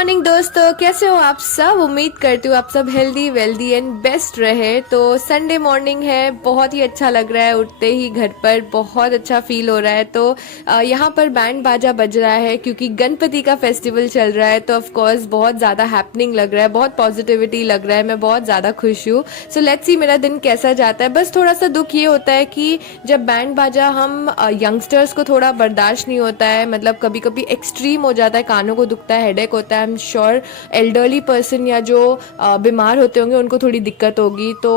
Morning दोस्तों, कैसे हो आप सब। उम्मीद करती हूँ आप सब हेल्दी वेल्दी एंड बेस्ट रहे। तो संडे मॉर्निंग है, बहुत ही अच्छा लग रहा है। उठते ही घर पर बहुत अच्छा फील हो रहा है। तो यहाँ पर बैंड बाजा बज रहा है क्योंकि गणपति का फेस्टिवल चल रहा है। तो ऑफ कोर्स बहुत ज़्यादा हैपनिंग लग रहा है, बहुत पॉजिटिविटी लग रहा है। मैं बहुत ज़्यादा खुश हूँ। सो लेट्स सी मेरा दिन कैसा जाता है। बस थोड़ा सा दुख ये होता है कि जब बैंड बाजा हम यंगस्टर्स को थोड़ा बर्दाश्त नहीं होता है, मतलब कभी कभी एक्सट्रीम हो जाता है, कानों को दुखता है, हेडेक होता है। I am sure elderly person या जो बीमार होते होंगे उनको थोड़ी दिक्कत होगी। तो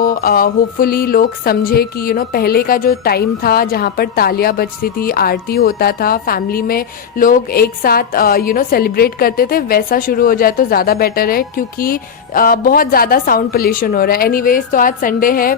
होपफुली लोग समझे कि पहले का जो टाइम था जहाँ पर तालियां बजती थी, आरती होता था, फैमिली में लोग एक साथ सेलिब्रेट करते थे, वैसा शुरू हो जाए तो ज़्यादा बेटर है। क्योंकि बहुत ज़्यादा साउंड पोल्यूशन हो रहा है। एनीवेज, तो आज संडे है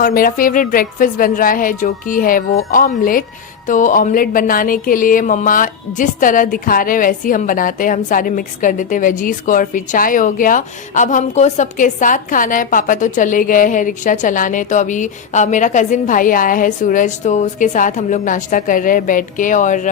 और मेरा फेवरेट ब्रेकफास्ट बन रहा है जो कि है वो ऑमलेट। तो ऑमलेट बनाने के लिए मम्मा जिस तरह दिखा रहे वैसे ही हम बनाते हैं। हम सारे मिक्स कर देते हैं वेजीज को और फिर चाय हो गया। अब हमको सबके साथ खाना है। पापा तो चले गए हैं रिक्शा चलाने। तो अभी मेरा कज़िन भाई आया है सूरज, तो उसके साथ हम लोग नाश्ता कर रहे हैं बैठ के। और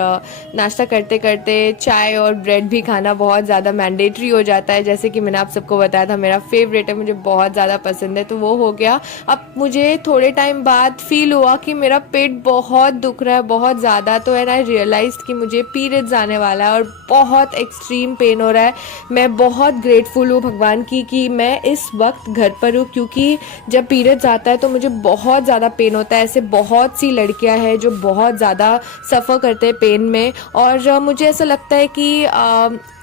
नाश्ता करते करते चाय और ब्रेड भी खाना बहुत ज़्यादा मैंडेटरी हो जाता है। जैसे कि मैंने आप सबको बताया था मेरा फेवरेट है, मुझे बहुत ज़्यादा पसंद है। तो वो हो गया। अब मुझे थोड़े टाइम बाद फील हुआ कि मेरा पेट बहुत दुख रहा है, बहुत ज़्यादा। तो एंड आई रियलाइज कि मुझे पीरियड्स आने वाला है और बहुत एक्सट्रीम पेन हो रहा है। मैं बहुत ग्रेटफुल हूँ भगवान की कि मैं इस वक्त घर पर हूँ, क्योंकि जब पीरियड्स आता है तो मुझे बहुत ज़्यादा पेन होता है। ऐसे बहुत सी लड़कियां हैं जो बहुत ज़्यादा सफ़र करते हैं पेन में। और मुझे ऐसा लगता है कि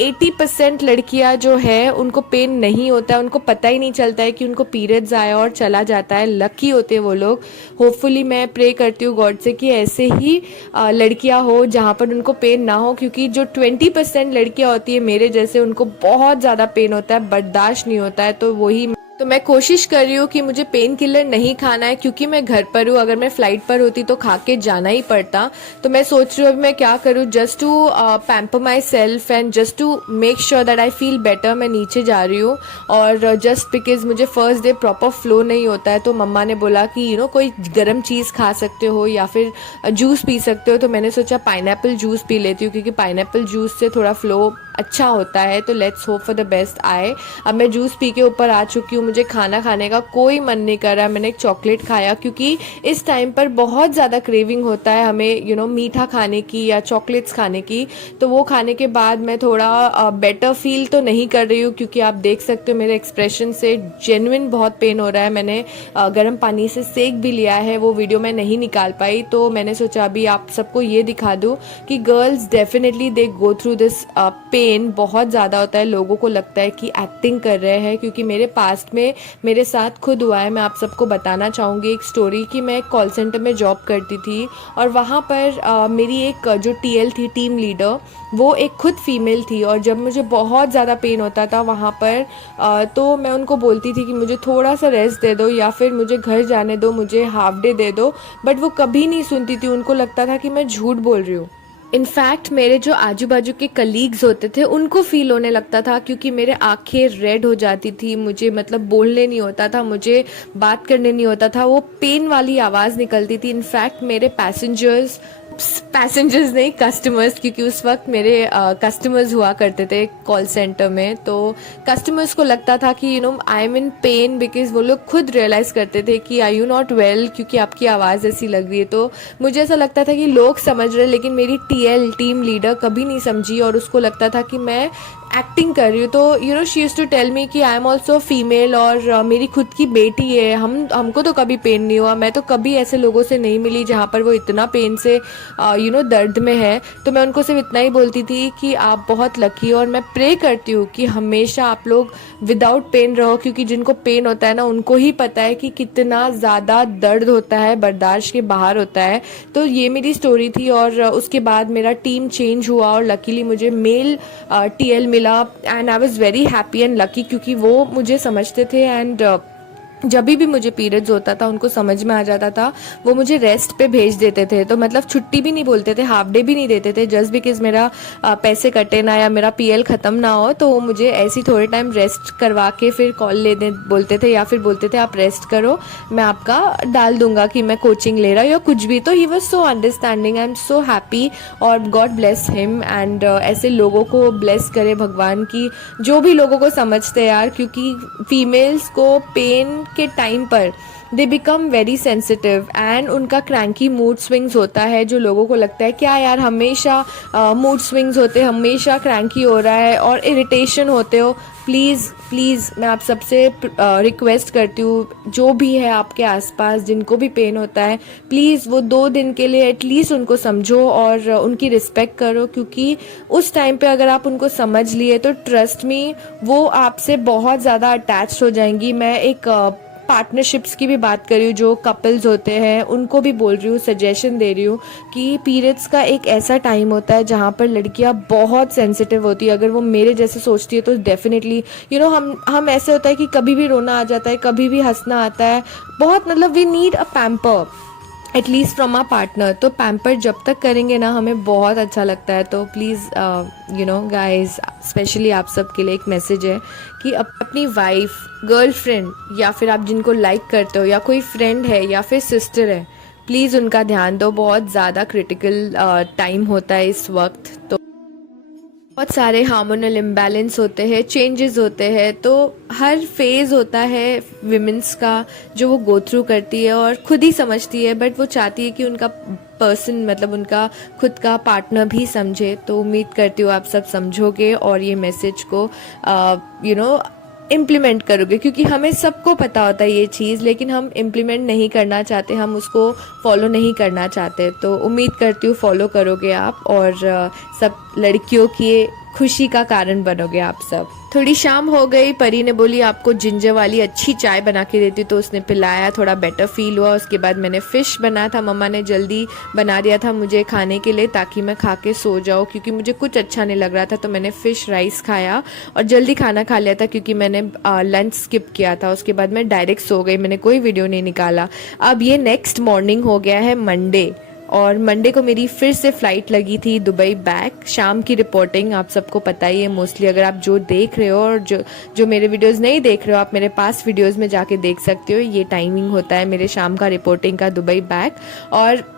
80% लड़कियां जो है उनको पेन नहीं होता है, उनको पता ही नहीं चलता है कि उनको पीरियड्स आया और चला जाता है। लकी होते हैं वो लोग। होपफुली मैं प्रे करती हूँ गॉड से कि ऐसे ही लड़कियां हो जहाँ पर उनको पेन ना हो। क्योंकि जो 20% लड़कियां होती है मेरे जैसे, उनको बहुत ज़्यादा पेन होता है, बर्दाश्त नहीं होता है। तो मैं कोशिश कर रही हूँ कि मुझे पेन किलर नहीं खाना है, क्योंकि मैं घर पर हूँ। अगर मैं फ्लाइट पर होती तो खा के जाना ही पड़ता। तो मैं सोच रही हूँ अभी मैं क्या करूँ, just to pamper my self and just to make sure that I feel better. मैं नीचे जा रही हूँ और जस्ट बिकॉज मुझे फर्स्ट डे प्रॉपर फ्लो नहीं होता है। तो मम्मा ने बोला कि कोई गर्म चीज़ खा सकते हो या फिर जूस पी सकते हो। तो मैंने सोचा पाइनएप्पल जूस पी लेती हूँ, क्योंकि पाइनएप्पल जूस से थोड़ा फ्लो अच्छा होता है। तो let's hope for the best आए। अब मैं जूस पी के ऊपर आ चुकी हूँ। मुझे खाना खाने का कोई मन नहीं कर रहा। मैंने एक चॉकलेट खाया, क्योंकि इस टाइम पर बहुत ज़्यादा क्रेविंग होता है हमें मीठा खाने की या चॉकलेट्स खाने की। तो वो खाने के बाद मैं थोड़ा बेटर फील तो नहीं कर रही हूँ, क्योंकि आप देख सकते हो मेरे एक्सप्रेशन से जेन्युइन बहुत पेन हो रहा है। मैंने गर्म पानी से सेक भी लिया है, वो वीडियो मैं नहीं निकाल पाई। तो मैंने सोचा अभी आप सबको ये दिखा दूँ कि girls definitely they go through this pain बहुत ज़्यादा होता है। लोगों को लगता है कि एक्टिंग कर रहे हैं, क्योंकि मेरे पास्ट में मेरे साथ खुद हुआ है। मैं आप सबको बताना चाहूँगी एक स्टोरी कि मैं एक कॉल सेंटर में जॉब करती थी और वहाँ पर मेरी एक जो टीएल थी, टीम लीडर, वो एक खुद फीमेल थी। और जब मुझे बहुत ज़्यादा पेन होता था वहाँ पर तो मैं उनको बोलती थी कि मुझे थोड़ा सा रेस्ट दे दो या फिर मुझे घर जाने दो, मुझे हाफ डे दे दो। बट वो कभी नहीं सुनती थी। उनको लगता था कि मैं झूठ बोल रही हूँ। इनफैक्ट मेरे जो आजू बाजू के कलीग्स होते थे उनको फील होने लगता था, क्योंकि मेरे आंखें रेड हो जाती थी। मुझे मतलब बोलने नहीं होता था, मुझे बात करने नहीं होता था, वो पेन वाली आवाज़ निकलती थी। इनफैक्ट मेरे पैसेंजर्स नहीं, कस्टमर्स, क्योंकि उस वक्त मेरे कस्टमर्स हुआ करते थे कॉल सेंटर में। तो कस्टमर्स को लगता था कि I M in pen, because वो लोग खुद रियलाइज़ करते थे कि आई यू नॉट वेल, क्योंकि आपकी आवाज़ ऐसी लग रही है। तो मुझे ऐसा लगता था कि लोग समझ रहे, लेकिन मेरी टीम लीडर कभी नहीं समझी और उसको लगता था कि मैं एक्टिंग कर रही हूँ। तो she used to tell me कि आई एम ऑल्सो फीमेल और मेरी खुद की बेटी है, हमको तो कभी पेन नहीं हुआ। मैं तो कभी ऐसे लोगों से नहीं मिली जहाँ पर वो इतना पेन से दर्द में है। तो मैं उनको सिर्फ इतना ही बोलती थी कि आप बहुत लकी हो, और मैं प्रे करती हूँ कि हमेशा आप लोग विदाउट पेन रहो, क्योंकि जिनको पेन होता है ना उनको ही पता है कि कितना ज़्यादा दर्द होता है, बर्दाश्त के बाहर होता है। तो ये मेरी स्टोरी थी। और उसके बाद मेरा टीम चेंज हुआ और लकीली मुझे मेल टीएल मिला and I was very happy and lucky, क्योंकि वो मुझे समझते थे एंड जब भी मुझे पीरियड्स होता था उनको समझ में आ जाता था, वो मुझे रेस्ट पे भेज देते थे। तो मतलब छुट्टी भी नहीं बोलते थे, हाफ डे भी नहीं देते थे, जस्ट बिकॉज मेरा पैसे कटे ना या मेरा पीएल ख़त्म ना हो, तो वो मुझे ऐसी थोड़े टाइम रेस्ट करवा के फिर कॉल लेने बोलते थे, या फिर बोलते थे आप रेस्ट करो, मैं आपका डाल दूंगा कि मैं कोचिंग ले रहा हूँ या कुछ भी। तो he was so understanding, I am so happy, और गॉड ब्लेस हिम। एंड ऐसे लोगों को ब्लेस करे भगवान की, जो भी लोगों को समझते हैं यार, क्योंकि फीमेल्स को पेन के टाइम पर they become very sensitive and उनका क्रैंकी मूड स्विंग्स होता है, जो लोगों को लगता है क्या यार हमेशा मूड स्विंग्स होते हैं, हमेशा क्रैंकी हो रहा है और इरिटेशन होते हो। प्लीज़ प्लीज़ मैं आप सबसे रिक्वेस्ट करती हूँ, जो भी है आपके आसपास जिनको भी पेन होता है, प्लीज़ वो 2 दिन के लिए एटलीस्ट उनको समझो और उनकी रिस्पेक्ट करो, क्योंकि उस टाइम पे अगर आप उनको समझ लिए तो ट्रस्ट मी वो आपसे बहुत ज़्यादा अटैच्ड हो जाएंगी। मैं एक पार्टनरशिप्स की भी बात कर रही हूँ, जो कपल्स होते हैं उनको भी बोल रही हूँ, सजेशन दे रही हूँ कि पीरियड्स का एक ऐसा टाइम होता है जहाँ पर लड़कियाँ बहुत सेंसिटिव होती है। अगर वो मेरे जैसे सोचती है तो डेफिनेटली हम ऐसे होता है कि कभी भी रोना आ जाता है, कभी भी हंसना आता है, बहुत मतलब we need a pamper at least from a partner. तो पैम्पर जब तक करेंगे ना हमें बहुत अच्छा लगता है। तो प्लीज़ गाइज, स्पेशली आप सब के लिए एक मैसेज है कि अपनी वाइफ, गर्लफ्रेंड या फिर आप जिनको लाइक करते हो या कोई फ्रेंड है या फिर सिस्टर है, प्लीज़ उनका ध्यान दो। बहुत ज़्यादा क्रिटिकल टाइम होता है इस वक्त, तो बहुत सारे हार्मोनल इम्बैलेंस होते हैं, चेंजेस होते हैं, तो हर फेज़ होता है विमेंस का जो वो गो थ्रू करती है और खुद ही समझती है, बट वो चाहती है कि उनका पर्सन मतलब उनका खुद का पार्टनर भी समझे। तो उम्मीद करती हूँ आप सब समझोगे और ये मैसेज को इम्प्लीमेंट करोगे, क्योंकि हमें सबको पता होता है ये चीज़, लेकिन हम इम्प्लीमेंट नहीं करना चाहते, हम उसको फॉलो नहीं करना चाहते। तो उम्मीद करती हूँ फॉलो करोगे आप और सब लड़कियों की खुशी का कारण बनोगे आप सब। थोड़ी शाम हो गई, परी ने बोली आपको जिंजर वाली अच्छी चाय बना के देती, तो उसने पिलाया, थोड़ा बेटर फील हुआ। उसके बाद मैंने फ़िश बनाया था, मम्मा ने जल्दी बना दिया था मुझे खाने के लिए ताकि मैं खा के सो जाऊँ, क्योंकि मुझे कुछ अच्छा नहीं लग रहा था। तो मैंने फ़िश राइस खाया और जल्दी खाना खा लिया था, क्योंकि मैंने लंच स्किप किया था। उसके बाद मैं डायरेक्ट सो गई, मैंने कोई वीडियो नहीं निकाला। अब ये नेक्स्ट मॉर्निंग हो गया है मंडे, और मंडे को मेरी फिर से फ़्लाइट लगी थी दुबई बैक। शाम की रिपोर्टिंग आप सबको पता ही है मोस्टली, अगर आप जो देख रहे हो और जो मेरे वीडियोस नहीं देख रहे हो, आप मेरे पास वीडियोस में जाके देख सकते हो। ये टाइमिंग होता है मेरे शाम का रिपोर्टिंग का दुबई बैक। और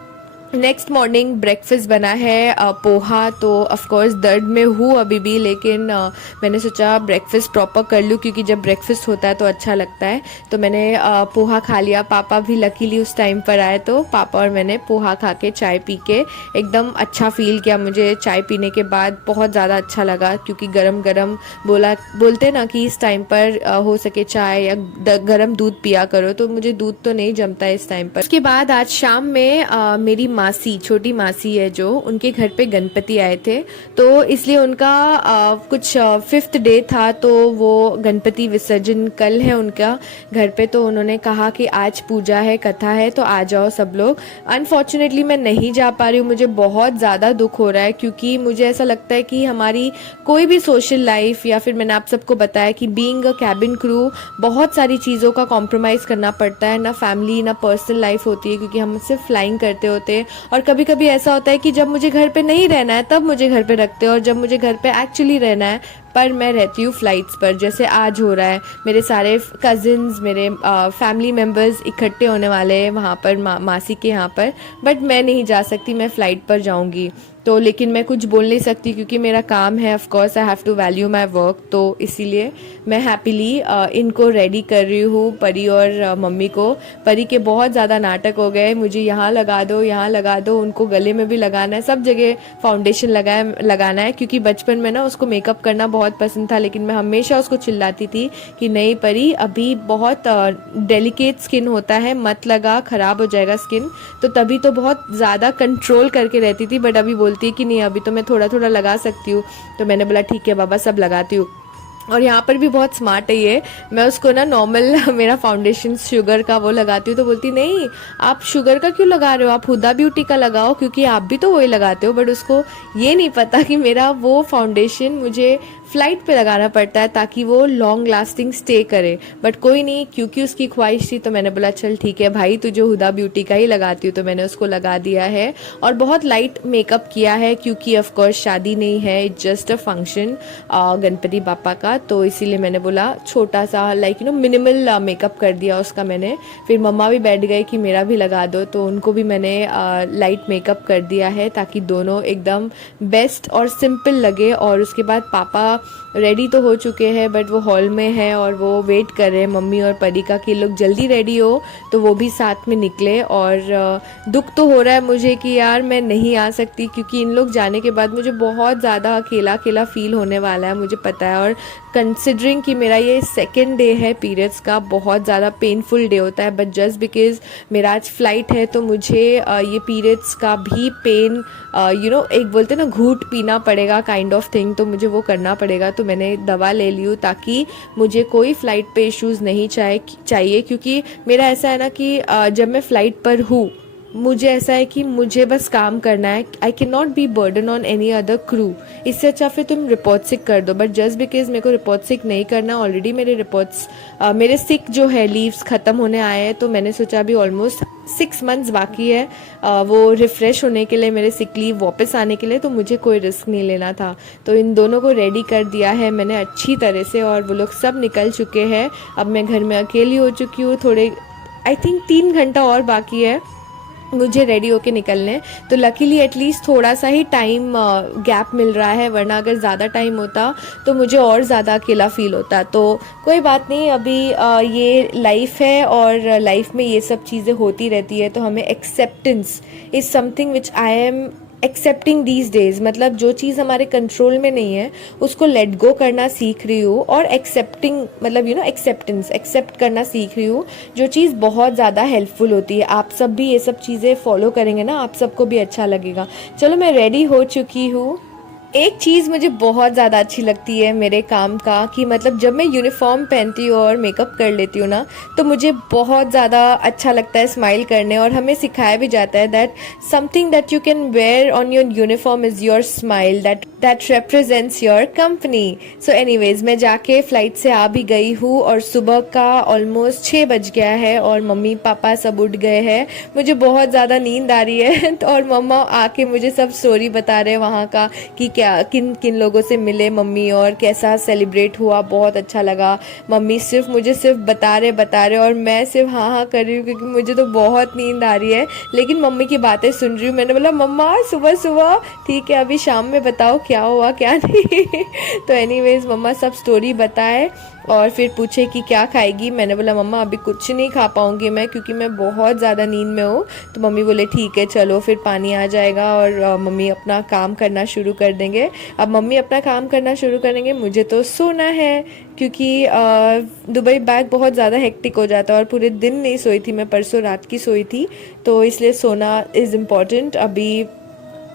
नेक्स्ट मॉर्निंग ब्रेकफास्ट बना है पोहा। तो ऑफ कोर्स दर्द में हूँ अभी भी, लेकिन मैंने सोचा ब्रेकफास्ट प्रॉपर कर लूँ, क्योंकि जब ब्रेकफास्ट होता है तो अच्छा लगता है। तो मैंने पोहा खा लिया। पापा भी लकीली उस टाइम पर आए, तो पापा और मैंने पोहा खा के चाय पी के एकदम अच्छा फील किया। मुझे चाय पीने के बाद बहुत ज़्यादा अच्छा लगा, क्योंकि गरम गरम बोलते ना कि इस टाइम पर हो सके चाय या गरम दूध पिया करो, तो मुझे दूध तो नहीं जमता इस टाइम पर। उसके बाद आज शाम में मेरी मासी, छोटी मासी है जो, उनके घर पे गणपति आए थे, तो इसलिए उनका कुछ 5th डे था, तो वो गणपति विसर्जन कल है उनका घर पे। तो उन्होंने कहा कि आज पूजा है, कथा है, तो आ जाओ सब लोग। अनफॉर्चुनेटली मैं नहीं जा पा रही हूँ, मुझे बहुत ज़्यादा दुख हो रहा है, क्योंकि मुझे ऐसा लगता है कि हमारी कोई भी सोशल लाइफ, या फिर मैंने आप सबको बताया कि बीइंग अ कैबिन क्रू बहुत सारी चीज़ों का कॉम्प्रोमाइज़ करना पड़ता है, ना फैमिली ना पर्सनल लाइफ होती है, क्योंकि हम सिर्फ फ्लाइंग करते होते हैं। और कभी कभी ऐसा होता है कि जब मुझे घर पे नहीं रहना है तब मुझे घर पे रखते हैं, और जब मुझे घर पे एक्चुअली रहना है पर मैं रहती हूँ फ्लाइट्स पर, जैसे आज हो रहा है। मेरे सारे कज़िन्स, मेरे फैमिली मेम्बर्स इकट्ठे होने वाले हैं वहाँ पर मासी के यहाँ पर, बट मैं नहीं जा सकती, मैं फ़्लाइट पर जाऊँगी। तो लेकिन मैं कुछ बोल नहीं सकती, क्योंकि मेरा काम है, of course I have to value my work. तो इसीलिए मैं हैप्पीली इनको रेडी कर रही हूँ, परी और मम्मी को। परी के बहुत ज़्यादा नाटक हो गए, मुझे यहाँ लगा दो, यहाँ लगा दो, उनको गले में भी लगाना है, सब जगह फाउंडेशन लगाना है, क्योंकि बचपन में ना उसको मेकअप करना बहुत पसंद था, लेकिन मैं हमेशा उसको चिल्लाती थी कि नहीं परी, अभी बहुत डेलिकेट स्किन होता है, मत लगा, ख़राब हो जाएगा स्किन। तो तभी तो बहुत ज़्यादा कंट्रोल करके रहती थी, बट अभी बोलती है कि नहीं अभी तो मैं थोड़ा थोड़ा लगा सकती हूँ। तो मैंने बोला ठीक है बाबा, सब लगाती हूँ। और यहाँ पर भी बहुत स्मार्ट है ये, मैं उसको ना नॉर्मल मेरा फाउंडेशन शुगर का वो लगाती हूँ, तो बोलती नहीं आप शुगर का क्यों लगा रहे हो, आप हुदा ब्यूटी का लगाओ, क्योंकि आप भी तो वही लगाते हो। बट उसको ये नहीं पता कि मेरा वो फाउंडेशन मुझे फ़्लाइट पे लगाना पड़ता है ताकि वो लॉन्ग लास्टिंग स्टे करे। बट कोई नहीं, क्योंकि उसकी ख्वाहिश थी तो मैंने बोला चल ठीक है भाई, तू जो हुदा ब्यूटी का ही लगाती हूँ, तो मैंने उसको लगा दिया है। और बहुत लाइट मेकअप किया है क्योंकि ऑफ कोर्स शादी नहीं है, it's just a function Ganpati बापा का, तो इसीलिए मैंने बोला छोटा सा मिनिमल मेकअप कर दिया उसका मैंने। फिर मम्मा भी बैठ गए कि मेरा भी लगा दो, तो उनको भी मैंने लाइट मेकअप कर दिया है ताकि दोनों एकदम बेस्ट और सिंपल लगे। और उसके बाद पापा रेडी तो हो चुके हैं बट वो हॉल में है और वो वेट कर रहे हैं मम्मी और परी का कि लोग जल्दी रेडी हो तो वो भी साथ में निकले। और दुख तो हो रहा है मुझे कि यार मैं नहीं आ सकती, क्योंकि इन लोग जाने के बाद मुझे बहुत ज़्यादा अकेला अकेला फील होने वाला है, मुझे पता है। और कंसिडरिंग कि मेरा ये सेकेंड डे है पीरियड्स का, बहुत ज़्यादा पेनफुल डे होता है, बट जस्ट बिकॉज मेरा आज फ्लाइट है तो मुझे ये पीरियड्स का भी पेन एक बोलते ना घूंट पीना पड़ेगा काइंड ऑफ थिंग, तो मुझे वो करना पड़ेगा। तो मैंने दवा ले ली हूँ ताकि मुझे कोई फ़्लाइट पे इश्यूज़ नहीं चाहिए, क्योंकि मेरा ऐसा है ना कि जब मैं फ़्लाइट पर हूँ मुझे ऐसा है कि मुझे बस काम करना है, I can not be burden on any other crew. इससे अच्छा फिर तुम रिपोर्ट सिक कर दो, बट जस्ट बिकॉज मेरे को रिपोर्ट सिक नहीं करना, ऑलरेडी मेरे रिपोर्ट्स मेरे सिक जो है लीव्स ख़त्म होने आए हैं, तो मैंने सोचा अभी ऑलमोस्ट 6 मंथ्स बाकी है वो रिफ़्रेश होने के लिए, मेरे सिक लीव वापस आने के लिए, तो मुझे कोई रिस्क नहीं लेना था। तो इन दोनों को रेडी कर दिया है मैंने अच्छी तरह से और वो लोग सब निकल चुके हैं। अब मैं घर में अकेली हो चुकी हूँ, थोड़े आई थिंक 3 घंटा और बाकी है मुझे रेडी होके निकलने। तो लकीली एटलीस्ट थोड़ा सा ही टाइम गैप मिल रहा है, वरना अगर ज़्यादा टाइम होता तो मुझे और ज़्यादा अकेला फील होता। तो कोई बात नहीं, अभी ये लाइफ है और लाइफ में ये सब चीज़ें होती रहती है, तो हमें acceptance is something which I am accepting these days. मतलब जो चीज़ हमारे कंट्रोल में नहीं है उसको लेट गो करना सीख रही हूँ, और एक्सेप्टिंग मतलब एक्सेप्टेंस एक्सेप्ट करना सीख रही हूँ, जो चीज़ बहुत ज़्यादा हेल्पफुल होती है। आप सब भी ये सब चीज़ें फॉलो करेंगे ना, आप सबको भी अच्छा लगेगा। चलो मैं रेडी हो चुकी हूँ। एक चीज़ मुझे बहुत ज़्यादा अच्छी लगती है मेरे काम का कि मतलब जब मैं यूनिफॉर्म पहनती हूँ और मेकअप कर लेती हूँ ना, तो मुझे बहुत ज़्यादा अच्छा लगता है स्माइल करने। और हमें सिखाया भी जाता है that something that you can wear on your uniform is your smile that represents your company. So anyways मैं जाके फ़्लाइट से आ भी गई हूँ और सुबह का ऑलमोस्ट 6 बज गया है और मम्मी पापा सब उठ गए हैं। मुझे बहुत ज़्यादा नींद आ रही है और मम्मा आके मुझे सब स्टोरी बता रहे हैं वहाँ का कि क्या किन किन लोगों से मिले मम्मी और कैसा सेलिब्रेट हुआ, बहुत अच्छा लगा। मम्मी मुझे सिर्फ बता रहे और मैं सिर्फ हाँ हाँ कर रही हूँ, क्योंकि मुझे तो बहुत नींद आ रही है, लेकिन मम्मी की बातें सुन रही हूँ। मैंने बोला मम्मा सुबह सुबह ठीक है, अभी शाम में बताओ क्या हुआ क्या नहीं तो एनीवेज मम्मा सब स्टोरी बताए और फिर पूछे कि क्या खाएगी। मैंने बोला मम्मा अभी कुछ नहीं खा पाऊँगी मैं, क्योंकि मैं बहुत ज़्यादा नींद में हूँ। तो मम्मी बोले ठीक है चलो, फिर पानी आ जाएगा और मम्मी अपना काम करना शुरू कर देंगे। अब मम्मी अपना काम करना शुरू करेंगे, मुझे तो सोना है, क्योंकि दुबई बैग बहुत ज़्यादा हेक्टिक हो जाता है और पूरे दिन नहीं सोई थी मैं, परसों रात की सोई थी, तो इसलिए सोना इज़ इम्पॉर्टेंट। अभी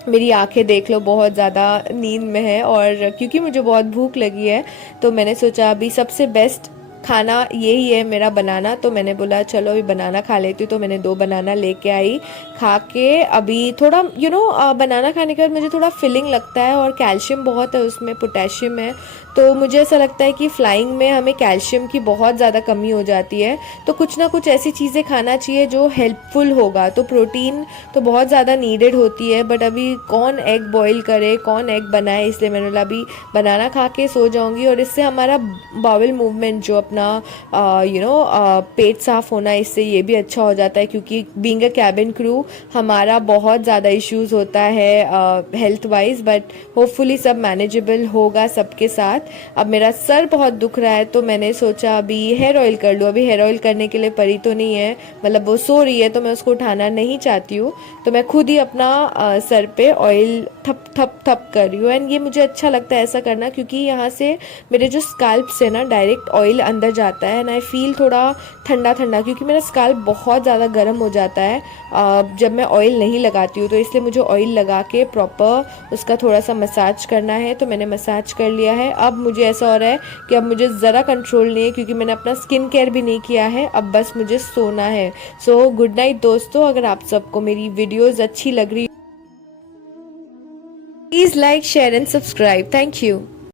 मेरी आंखें देख लो बहुत ज़्यादा नींद में है, और क्योंकि मुझे बहुत भूख लगी है तो मैंने सोचा अभी सबसे बेस्ट खाना यही है मेरा बनाना। तो मैंने बोला चलो अभी बनाना खा लेती हूँ, तो मैंने 2 बनाना लेके आई। खा के अभी थोड़ा बनाना खाने के बाद मुझे थोड़ा फिलिंग लगता है, और कैल्शियम बहुत है उसमें, पोटेशियम है, तो मुझे ऐसा लगता है कि फ़्लाइंग में हमें कैल्शियम की बहुत ज़्यादा कमी हो जाती है। तो कुछ ना कुछ ऐसी चीज़ें खाना चाहिए जो हेल्पफुल होगा। तो प्रोटीन तो बहुत ज़्यादा नीडेड होती है, बट अभी कौन एग बॉईल करे, कौन एग बनाए, इसलिए मैंने बोला अभी बनाना खा के सो जाऊंगी। और इससे हमारा बाउल मूवमेंट जो अपना पेट साफ होना, इससे ये भी अच्छा हो जाता है, क्योंकि बीइंग अ कैबिन क्रू हमारा बहुत ज़्यादा इश्यूज़ होता है हेल्थ वाइज, बट होपफुली सब मैनेजेबल होगा सबके साथ। अब मेरा सर बहुत दुख रहा है, तो मैंने सोचा अभी हेयर ऑयल कर लूँ। अभी हेयर ऑयल करने के लिए परी तो नहीं है, मतलब वो सो रही है, तो मैं उसको उठाना नहीं चाहती हूँ, तो मैं खुद ही अपना सर पे ऑयल थप थप थप कर रही हूँ। एंड ये मुझे अच्छा लगता है ऐसा करना, क्योंकि यहाँ से मेरे जो स्काल्प से ना डायरेक्ट ऑयल अंदर जाता है, एंड आई फील थोड़ा ठंडा ठंडा, क्योंकि मेरा स्काल्प बहुत ज़्यादा गर्म हो जाता है जब मैं ऑयल नहीं लगाती हूँ, तो इसलिए मुझे ऑयल लगा के प्रॉपर उसका थोड़ा सा मसाज करना है। तो मैंने मसाज कर लिया है। अब मुझे ऐसा हो रहा है कि अब मुझे ज़रा कंट्रोल नहीं है, क्योंकि मैंने अपना स्किन केयर भी नहीं किया है, अब बस मुझे सोना है। सो गुड नाइट दोस्तों। अगर आप सबको मेरी वीडियोज़ अच्छी लग रही, please like share and subscribe. Thank you.